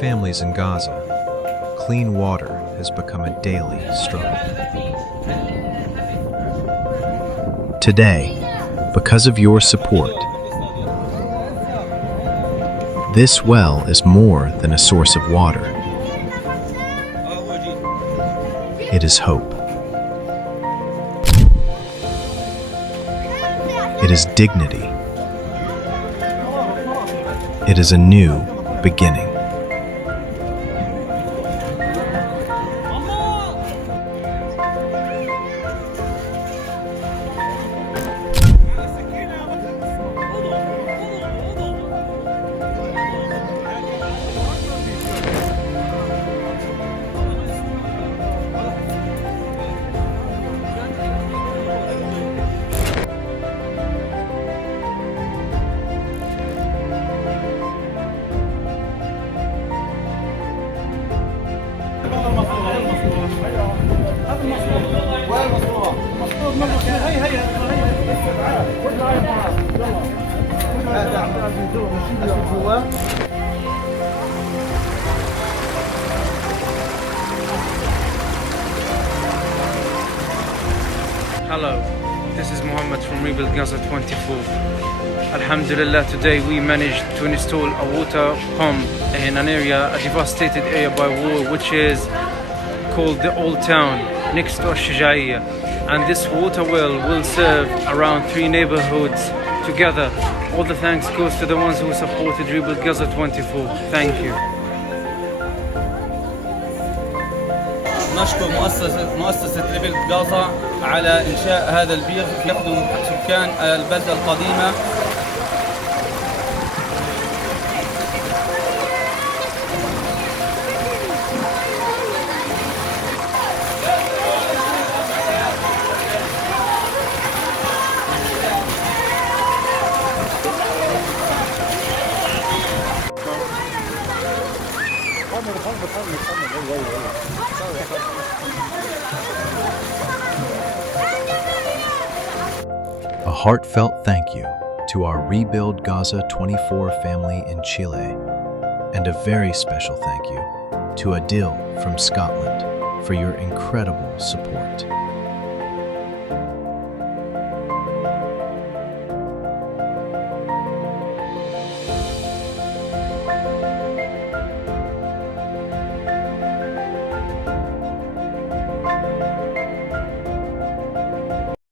families in Gaza, clean water has become a daily struggle. Today, because of your support, this well is more than a source of water. It is hope. It is dignity. It is a new beginning. Hello, this is Mohammed from Rebuild Gaza 24. Alhamdulillah, today we managed to install a water pump in an area, a devastated area by war, which is called the Old Town, next to Ash-Shuja'iyya. And this water well will serve around 3 neighborhoods together. All the thanks goes to the ones who supported Rebuild Gaza 24. Thank you. نشكر مؤسسة ريبيلد غازا على إنشاء هذا البير يخدم سكان البلدة القديمة. A heartfelt thank you to our Rebuild Gaza 24 family in Chile, and a very special thank you to Adil from Scotland for your incredible support.